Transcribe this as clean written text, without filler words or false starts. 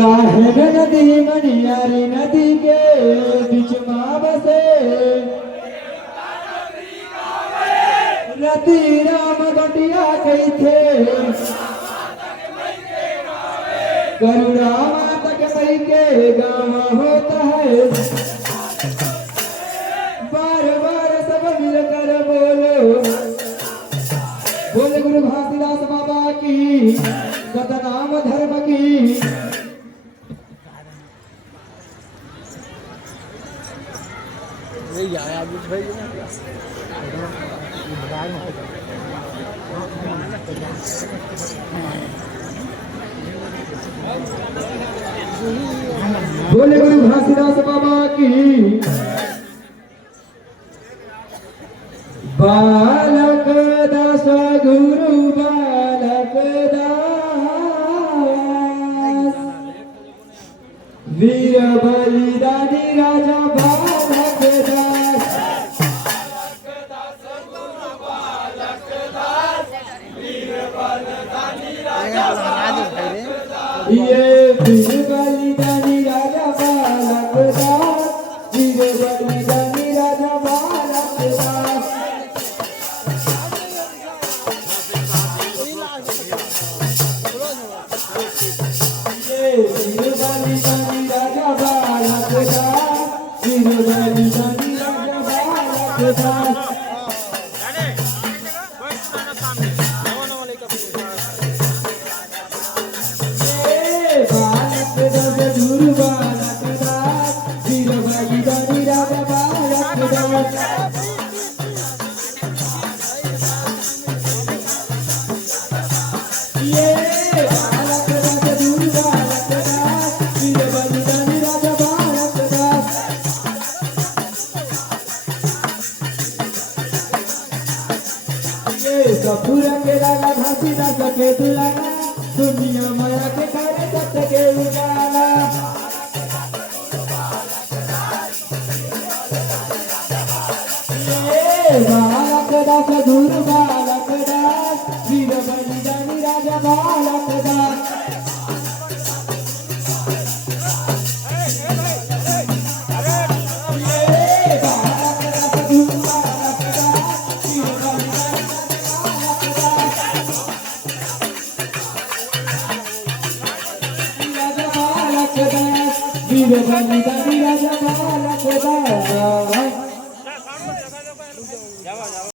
राहन नदी मनियारी नदी के बीच में बसे रति राम गटिया कही थे करुणा तक मई के गाँव होता है बार बार सब मिलकर बोलो बोले गुरु घासीदास बाबा की सतनाम धर्म की बोले गुरु घासीदास बाबा की बालक दास गुरु बालक दास वीर बलिदानी राजा बालक दास ये वीर बलिदानी राजा बालक दास वीर बलिदानी राजा बालक दास ये वीर बलिदानी राजा बालक दास वीर बलिदानी राजा बालक दास सपुरा के राजा घासीदास के दुलारा दुनिया माया के करे सत्य के उजाला ये